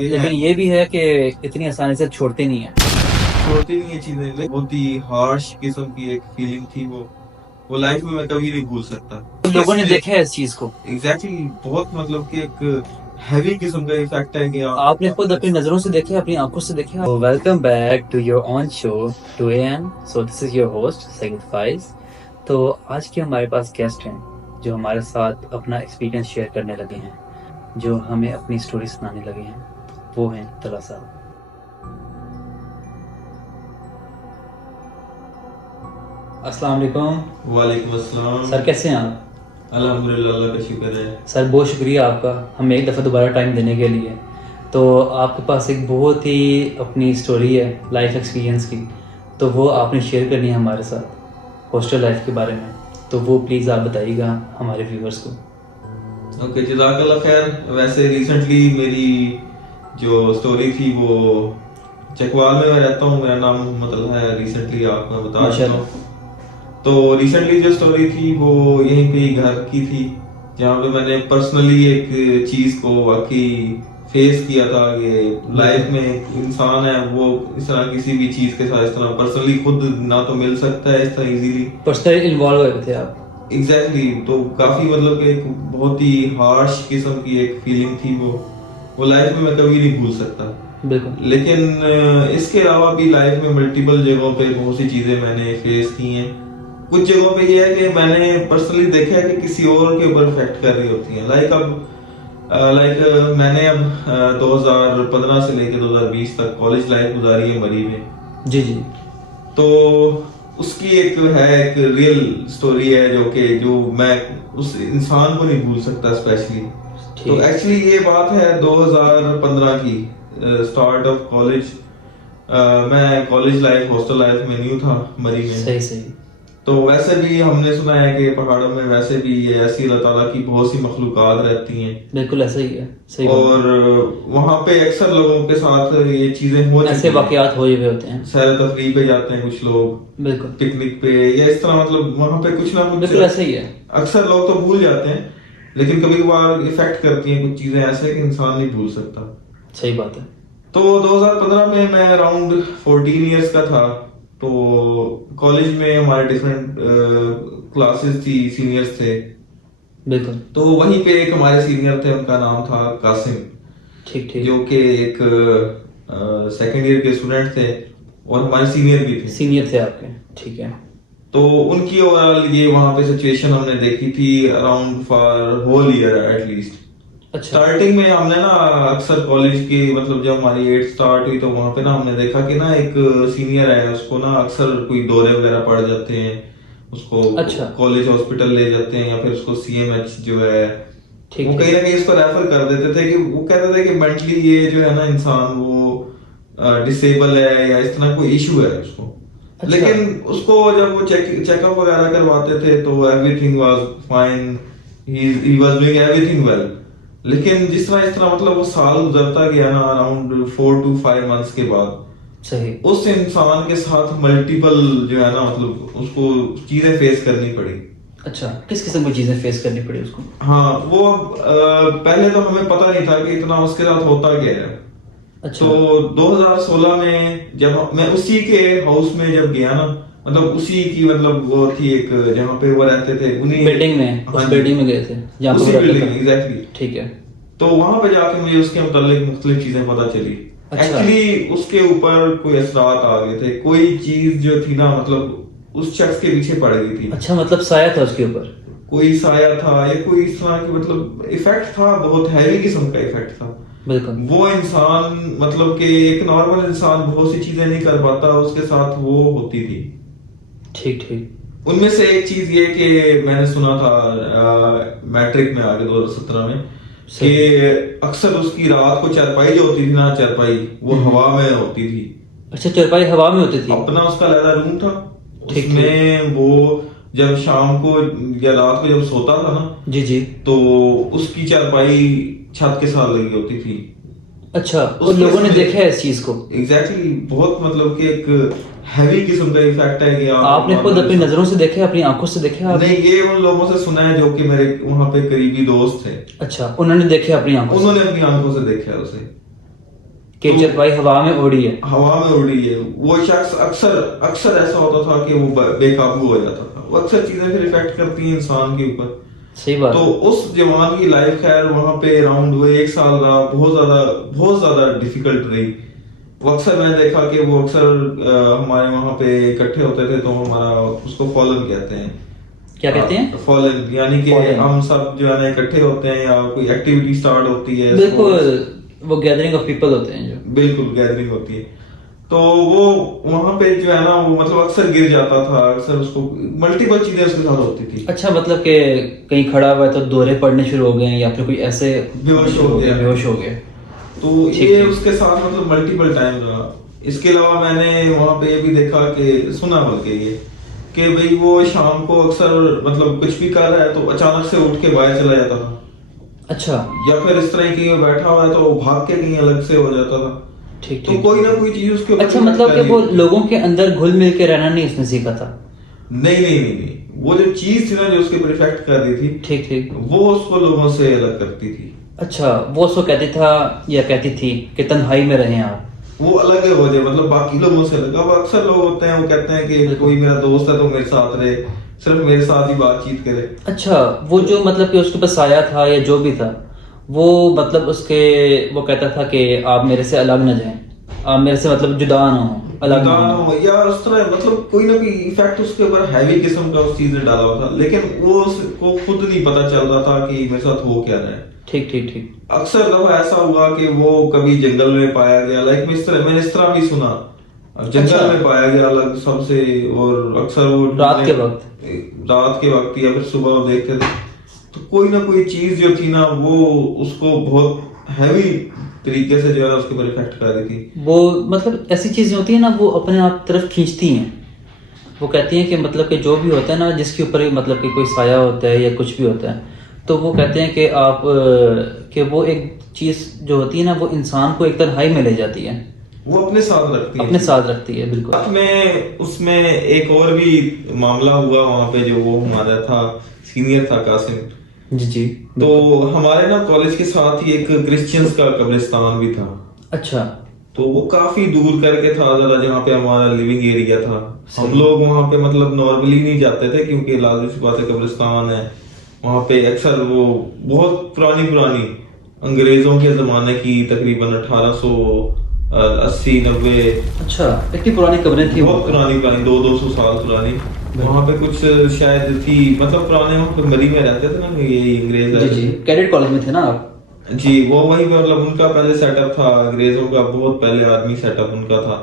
لیکن یہ بھی ہے کہ اتنی آسانی سے چھوڑتے نہیں ہیں، چھوڑتی نہیں یہ چیزیں، بہت ہی ہارش قسم کی ایک فیلنگ تھی وہ لائف میں کبھی نہیں بھول سکتا. لوگوں نے دیکھا ہے اس چیز کو. ایگزیکٹلی بہت مطلب کہ ایک ہیوی قسم کا افیکٹ ہے کہ آپ نے خود اپنی نظروں سے دیکھا، اپنی آنکھوں سے دیکھا. Welcome back to your own show 2am. So this is your host Syed Faiz. تو آج کے ہمارے پاس گیسٹ ہیں جو ہمارے ساتھ اپنا ایکسپیرینس شیئر کرنے لگے ہیں، جو ہمیں اپنی سٹوری سنانے لگے ہیں. وہ ہیں طلعت صاحب. السلام علیکم. وعلیکم السلام. سر کیسے ہیں آپ؟ الحمدللہ، اللہ کا شکر ہے. سر بہت شکریہ آپ کا ہمیں ایک دفعہ دوبارہ ٹائم دینے کے لیے. تو آپ کے پاس ایک بہت ہی اپنی سٹوری ہے لائف ایکسپیرینس کی، تو وہ آپ نے شیئر کرنی ہے ہمارے ساتھ ہاسٹل لائف کے بارے میں. تو وہ پلیز آپ بتائیے گا ہمارے ویورز کو. اوکے، جزاک اللہ خیر. ویسے ریسنٹلی میری جو سٹوری تھی وہ چکوال میں رہتا ہوں، میرا نام محمد اللہ ہے. ریسنٹلی آپ کو بتا دیتا ہوں. تو ریسنٹلی جو سٹوری تھی وہ یہیں پہ گھر کی تھی، جہاں پہ میں نے پرسنلی ایک چیز کو واقعی فیس کیا تھا کہ لائف میں انسان ہے وہ اس طرح کسی بھی چیز کے ساتھ اس طرح پرسنلی خود نہ تو مل سکتا ہے اس طرح ایزیلی. پرسنلی انوالو ہوئے تھے آپ؟ ایگزیکٹلی. تو کافی مطلب کہ ایک بہت ہی ہارش قسم کی ایک فیلنگ تھی وہ لائف میں کبھی نہیں بھول سکتا. بالکل. لیکن اس کے علاوہ بھی لائف میں ملٹیپل جگہوں پہ بہت سی چیزیں میں نے فیس کی ہیں. کچھ جگہوں پہ یہ ہے کہ میں نے پرسنلی دیکھا ہے کہ کسی اور کے اوپر افیکٹ کر رہی ہوتی ہیں. لائک میں نے اب 2015 سے لے کے 2020 تک کالج لائف گزاری ہے مری میں. جی جی. تو اس کی ایک ریئل سٹوری ہے جو میں اس انسان کو نہیں بھول سکتا اسپیشلی. تو ایکچولی یہ بات ہے 2015 کی، اسٹارٹ آف کالج. میں کالج لائف ہاسٹل لائف میں نیو تھا مری میں. صحیح صحیح. تو ویسے بھی ہم نے سنا ہے کہ پہاڑوں میں ویسے بھی ایسی اللہ تعالیٰ کی بہت سی مخلوقات رہتی ہیں. بالکل ایسا ہی ہے. صحیح. اور وہاں پہ اکثر لوگوں کے ساتھ یہ چیزیں ہو جاتی ہیں، ایسے واقعات ہوئے ہوئے ہوتے ہیں. سیر تفریح پہ جاتے ہیں کچھ لوگ، بالکل پکنک پہ یا اس طرح، مطلب وہاں پہ کچھ نہ کچھ. بالکل ایسا ہی ہے. اکثر لوگ تو بھول جاتے ہیں، لیکن کبھی کبھار افیکٹ کرتی ہیں کچھ چیزیں ایسے کہ انسان نہیں بھول سکتا. صحیح بات ہے. تو 2015 میں میں اراؤنڈ 14 ایئرس کا تھا. تو کالج میں ہمارے ڈفرینٹ کلاسز تھی، سینئرز تھے. بالکل. تو وہیں پہ ایک ہمارے سینئر تھے، ان کا نام تھا قاسم. ٹھیک ٹھیک. جو کہ ایک سیکنڈ ایئر کے اسٹوڈنٹ تھے اور ہمارے سینئر بھی تھے. سینئر تھے آپ کے. ٹھیک ہے. تو ان کی اوورآل یہ وہاں پہ سچویشن ہم نے دیکھی تھی around for whole year at least. اچھا. اسٹارٹنگ میں ہم نے نا اکثر کالج کی مطلب جب ہماری 8 اسٹارٹ ہوئی تو وہاں پہ نا ہم نے دیکھا کہ نا ایک سینئر ہے، اس کو نا اکثر کوئی دورے وغیرہ پڑ جاتے ہیں، اس کو کالج ہاسپٹل لے جاتے ہیں یا پھر اس کو CMH جو ہے وہ کہیں نہ کہیں اس کو ریفر کر دیتے تھے کہ وہ کہتے تھے کہ مینٹلی یہ جو ہے نا انسان وہ ڈسیبل ہے یا اس طرح کوئی ایشو ہے اس کو. لیکن اس کو جب وہ چیک اپ وغیرہ کرواتے تھے تو everything was fine, he was doing everything well. لیکن جس طرح اس طرح مطلب وہ سال گزرتا گیا نا اراؤنڈ 4 to 5 months کے بعد، صحیح، اس انسان کے ساتھ ملٹیپل جو ہے نا مطلب اس کو چیزیں فیس کرنی پڑی. اچھا، کس قسم کی چیزیں فیس کرنی پڑی اس کو؟ ہاں، وہ پہلے تو ہمیں پتہ نہیں تھا کہ اتنا اس کے ساتھ ہوتا کیا ہے. اچھا. تو 2016 میں جب میں اسی کے ہاؤس میں جب گیا نا، مطلب اسی کی مطلب وہ تھی ایک جہاں پہ وہ رہتے تھے، انہیں بلڈنگ میں، اس بلڈنگ میں گئے تھے جہاں اسی بلڈنگ میں. ایگزیکٹلی. ٹھیک ہے. تو وہاں پہ جا کے مجھے اس کے متعلق مختلف چیزیں پتہ چلی. ایکچولی اس کے اوپر کوئی اثرات آ گئے تھے، کوئی چیز جو تھی نا مطلب اس شخص کے پیچھے پڑ گئی تھی. اچھا، مطلب سایہ تھا اس کے اوپر، کوئی سایہ تھا یا کوئی اس طرح کی مطلب ایفیکٹ تھا، بہت ہیوی قسم کا ایفیکٹ تھا. بالکل. وہ انسان مطلب کہ ایک نارمل انسان بہت سی چیزیں نہیں کر پاتا، اس کے ساتھ وہ ہوتی تھی. ٹھیک ٹھیک. ان میں سے ایک چیز یہ کہ میں نے سنا تھا میٹرک میں آگے 2017 میں کہ اکثر اس کی رات کو چارپائی جو ہوتی تھی نا، چارپائی وہ ہوا میں ہوتی تھی. اچھا، چارپائی ہوا میں ہوتی تھی. اپنا اس کا علیحدہ روم تھا، اس میں وہ جب شام کو یا رات کو جب سوتا تھا نا، جی جی، تو اس کی چارپائی چھت کے ساتھ لگی ہوتی تھی. اچھا، اور لوگوں نے دیکھا ہے اس چیز کو. ایگزیکٹلی بہت مطلب کہ ایک ہیوی قسم کا ایفیکٹ ہے کہ آپ نے خود اپنی نظروں سے دیکھا، اپنی آنکھوں سے دیکھا؟ نہیں، یہ ان لوگوں سے سنا ہے جو کہ میرے وہاں پہ قریبی دوست تھے. اچھا، انہوں نے دیکھا اپنی آنکھوں سے؟ انہوں نے اپنی آنکھوں سے دیکھا اسے. کہ چرپائی ہوا میں اڑی ہے. ہوا میں اڑی ہے. وہ شخص اکثر ایسا ہوتا تھا کہ وہ بے قابو ہو جاتا تھا. وہ اکثر چیزیں پھر افیکٹ کرتی ہیں انسان کے اوپر. صحیح بات. تو اس جوان کی لائف خیر وہاں پہ اراؤنڈ وہ 1 سال رہا, بہت زیادہ ڈیفیکلٹ رہی. وہ اکثر میں نے دیکھا کہ وہ اکثر ہمارے وہاں پہ اکٹھے ہوتے تھے, تو ہمارا اس کو فالن کہتے ہیں. کیا کہتے ہیں؟ فالن, یعنی کہ ہم سب جو ہے اکٹھے ہوتے ہیں یا کوئی ایکٹیویٹی سٹارٹ ہوتی ہے. بالکل, وہ گیدرنگ آف پیپل ہوتے ہیں جو. بالکل گیدرنگ ہوتی ہے. تو وہ وہاں پہ جو ہے نا وہ مطلب اکثر گر جاتا تھا, اکثر اس کو ملٹیپل چیزیں اس کے ساتھ ہوتی تھی. اچھا, مطلب کہ کہیں کھڑا ہوا ہے تو دورے پڑنے شروع ہو گئے ہیں یا پھر کوئی ایسے بے ہوش ہو گیا. تو یہ اس کے ساتھ مطلب ملٹیپل ٹائم رہا. اس کے علاوہ میں نے وہاں پہ یہ بھی دیکھا کہ سنا بلکہ یہ کہ بھئی وہ شام کو اکثر مطلب کچھ بھی کر رہا ہے تو اچانک سے اٹھ کے باہر چلا جاتا تھا. اچھا. یا پھر اس طرح کہیں بیٹھا ہوا ہے تو بھاگ کے کہیں الگ سے ہو جاتا تھا. ٹھیک. تو کوئی نہ کوئی چیز اس کے اوپر. اچھا, مطلب کہ وہ لوگوں کے اندر گھل مل کے رہنا نہیں اس نے سیکھا تھا. نہیں, وہ جو چیز تھی نا جو اس کے اوپر افیکٹ کر رہی تھی, ٹھیک, وہ اس کو لوگوں سے الگ کرتی تھی. اچھا, وہ اس کو کہتی تھا یا کہتی تھی کہ تنہائی میں رہیں آپ, وہ الگ ہو جائے, مطلب باقی لوگوں سے الگ. اب اکثر لوگ ہوتے ہیں وہ کہتے ہیں کہ کوئی میرا دوست ہے تو میرے ساتھ رہے, صرف میرے ساتھ ہی بات چیت کرے. اچھا, وہ جو مطلب کہ اس کے پاس سایہ تھا یا جو بھی تھا, وہ مطلب اس کے وہ کہتا تھا کہ آپ میرے سے الگ نہ جائیں, آپ میرے سے مطلب جدا نہ ہوں, الگ نہ ہوں, یا اس طرح مطلب کوئی نہ کوئی ایفیکٹ اس کے اوپر ہیوی قسم کا اس چیز نے ڈالا ہوا تھا, لیکن وہ اس کو خود نہیں پتا چل رہا تھا کہ میرے ساتھ ہو کیا رہا ہے. ٹھیک. اکثر دفعہ ایسا ہوا کہ وہ کبھی جنگل میں پایا گیا, لائک میں نے اس طرح بھی سنا جنگل میں پایا گیا الگ سب سے, اور اکثر وہ رات کے وقت یا پھر صبح وہ دیکھتے تھے تو کوئی نہ کوئی چیز جو تھی نا وہ اس کو بہت ہیوی طریقے سے جو ہے اس کے اوپر افیکٹ کر رہی تھی. وہ مطلب ایسی چیزیں ہوتی ہیں نا وہ اپنے آپ طرف کھینچتی ہیں. وہ کہتی ہیں کہ مطلب کہ جو بھی ہوتا ہے نا جس کے اوپر مطلب کہ کوئی سایہ ہوتا ہے یا کچھ بھی ہوتا ہے, تو وہ کہتے ہیں کہ آپ کہ وہ ایک چیز جو ہوتی ہے نا وہ انسان کو ایک تنہائی میں لے جاتی ہے, وہ اپنے ساتھ رکھتی ہے. بالکل. اس میں ایک اور بھی معاملہ ہوا وہاں پہ, جو وہ ہمارا تھا سینئر تھا قاسم. جی. تو ہمارے نا کالج کے ساتھ ہی ایک کرسچنز کا قبرستان بھی تھا. اچھا. تو وہ کافی دور کر کے تھا ذرا, جہاں پہ ہمارا لیونگ ایریا تھا. ہم لوگ وہاں پہ مطلب نارملی نہیں جاتے تھے کیونکہ لازمی سی بات ہے قبرستان ہے وہاں پہ. اکثر وہ بہت پرانی انگریزوں کے زمانے کی, تقریباً 1880-90. اچھا, اتنی پرانی قبریں تھی, بہت پرانی 200 سال پرانی. وہاں پہ کچھ شاید تھی, مطلب پرانے وہاں پہ مری میں رہتے تھے نا یہ انگریز. جی, کیڈٹ کالج میں تھے نا آپ. جی, وہ وہی مطلب ان کا پہلے سیٹ اپ تھا, انگریزوں کا بہت پہلے آرمی سیٹ اپ ان کا تھا.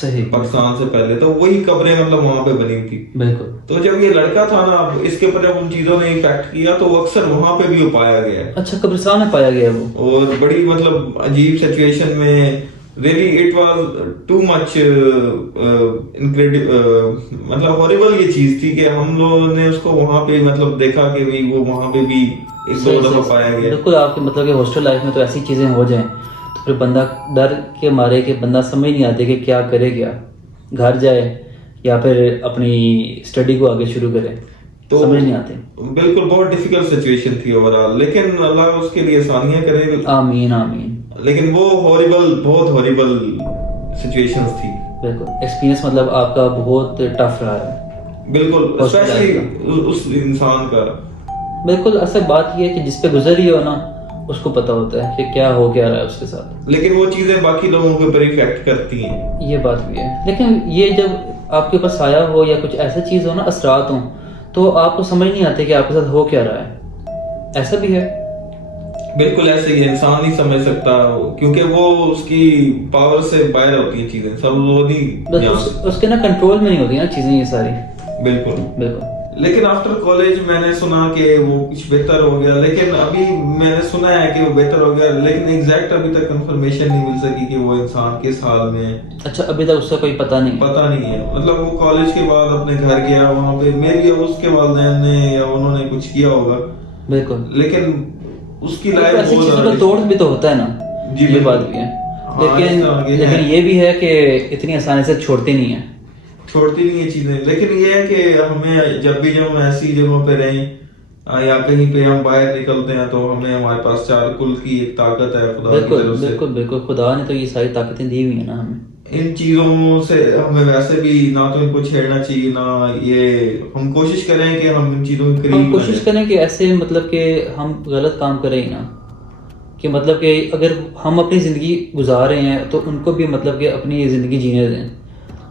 صحیح. پاکستان سے پہلے, تو وہی قبریں مطلب وہاں پہ بنی تھی. بالکل. تو جب یہ لڑکا تھا نا, اس کے اوپر جب ان چیزوں نے افیکٹ کیا تو وہ اکثر وہاں پہ بھی وہ پایا گیا ہے. اچھا, قبرستان میں پایا گیا وہ, اور بڑی مطلب عجیب سچویشن میں. really it was too much مطلب horrible یہ چیز تھی کہ ہم لوگوں نے اس کو وہاں پہ مطلب دیکھا کہ وہ وہاں پہ بھی ایک دو دفعہ پایا گیا. بالکل. آپ کے مطلب کہ ہاسٹل لائف میں تو ایسی چیزیں ہو جائیں تو پھر بندہ ڈر کے مارے کہ بندہ سمجھ نہیں آتے کہ کیا کرے, کیا گھر جائے یا پھر اپنی اسٹڈی کو آگے شروع کرے, تو سمجھ نہیں آتے. بالکل بہت ڈیفیکلٹ سچویشن تھی اوورآل, لیکن اللہ اس کے لیے آسانیاں کرے. آمین. لیکن وہ بہت ہوریبل سچویشنز تھی. بالکل. ایکسپیرینس مطلب آپ کا بہت ٹف رہا ہے. بالکل, اسپیشلی اس انسان کا. بالکل. اصل بات یہ ہے کہ جس پہ گزری ہو نا اس کو پتا ہوتا ہے کہ کیا ہو گیا رہا ہے اس کے ساتھ, لیکن وہ چیزیں باقی لوگوں کے اوپر افیکٹ کرتی ہیں. یہ بات بھی ہے. لیکن یہ جب آپ کے پاس سایہ ہو یا کچھ ایسی چیز ہو نا, اثرات ہوں, تو آپ کو سمجھ نہیں آتے کہ آپ کے ساتھ ہو کیا رہا ہے. ایسا بھی ہے. بالکل ایسے ہی انسان نہیں سمجھ سکتا کیونکہ وہ اس کی پاور سے باہر ہوتی ہیں چیزیں, سب وہ نہیں, اس کے نا کنٹرول میں نہیں ہوتی نا چیزیں یہ ساری. بالکل. لیکن آفٹر کالج میں نے سنا کہ وہ کچھ بہتر ہو گیا, لیکن ابھی میں نے سنا ہے کہ وہ بہتر ہو گیا, لیکن ایگزیکٹ ابھی تک کنفرمیشن نہیں مل سکی کہ وہ انسان کس حال میں ہے. اچھا, ابھی تک اس کا کوئی پتہ نہیں ہے. مطلب وہ کالج کے بعد اپنے گھر گیا, وہاں پہ میں بھی اس کے والدین نے یا انہوں نے کچھ کیا ہوگا. بالکل. لیکن اس کی لائف ایسی چیزوں کا توڑ بھی تو ہوتا ہے نا. جی, یہ بات بھی ہے. لیکن یہ بھی ہے کہ اتنی آسانی سے چھوڑتی نہیں ہے چیزیں. لیکن یہ ہے کہ ہمیں جب ہم ایسی جگہوں پہ رہیں, یا کہیں پہ ہم باہر نکلتے ہیں تو ہمیں ہمارے پاس چار کل کی ایک طاقت ہے خدا کی طرف سے. بالکل بالکل, خدا نے تو یہ ساری طاقتیں دی ہوئی ہیں نا ہمیں. ان چیزوں سے ہمیں ویسے بھی نہ تو ان کو چھیڑنا چاہیے, نہ یہ ہم کوشش کریں کہ ہم ان چیزوں کے قریب ہم کوشش کریں کہ ایسے مطلب کہ ہم غلط کام کریں ہی نا, کہ مطلب کہ اگر ہم اپنی زندگی گزار رہے ہیں تو ان کو بھی مطلب کہ اپنی زندگی جینے دیں.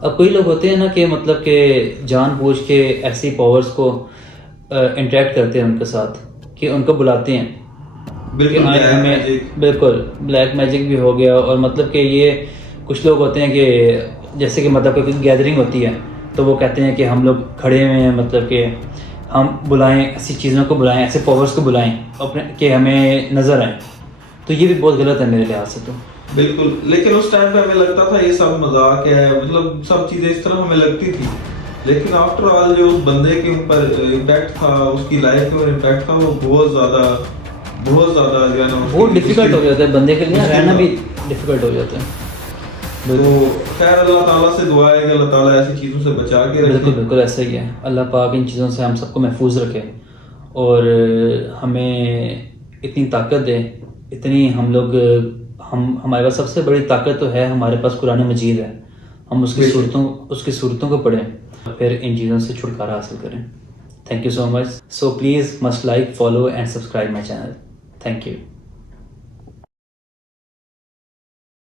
اب کوئی لوگ ہوتے ہیں نا کہ مطلب کہ جان بوجھ کے ایسی پاورز کو انٹریکٹ کرتے ہیں ان کے ساتھ, کہ ان کو بلاتے ہیں. بالکل بلیک میجک بھی ہو گیا. اور مطلب کہ یہ کچھ لوگ ہوتے ہیں کہ جیسے کہ مطلب کہ گیدرنگ ہوتی ہے تو وہ کہتے ہیں کہ ہم لوگ کھڑے ہوئے ہیں, مطلب کہ ہم بلائیں ایسی چیزوں کو, بلائیں ایسے پاورز کو بلائیں اپنے کہ ہمیں نظر آئیں. تو یہ بھی بہت غلط ہے میرے لحاظ سے تو. بالکل, لیکن اس ٹائم پہ ہمیں لگتا تھا یہ سب مذاق ہے, مطلب سب چیزیں اس طرح ہمیں لگتی تھی. لیکن آفٹر آل جو اس بندے کے اوپر امپیکٹ تھا, اس کی لائف کے اوپر امپیکٹ تھا, وہ بہت زیادہ جو ہے نا بہت ڈیفیکلٹ ہو جاتا ہے بندے کے لیے, رہنا بھی ڈیفیکلٹ ہو جاتا ہے. تو خیر اللہ تعالیٰ سے دعا ہے کہ اللہ تعالیٰ ایسی چیزوں سے بچا کے رکھے. بالکل بالکل ایسا ہی ہے. اللہ پاک ان چیزوں سے ہم سب کو محفوظ رکھے اور ہمیں اتنی طاقت دے, اتنی ہمارے پاس سب سے بڑی طاقت تو ہے ہمارے پاس قرآن مجید ہے. ہم اس کی صورتوں کو پڑھیں, پھر ان چیزوں سے چھٹکارا حاصل کریں. Thank you so much. So please must like, follow and subscribe my channel. Thank you.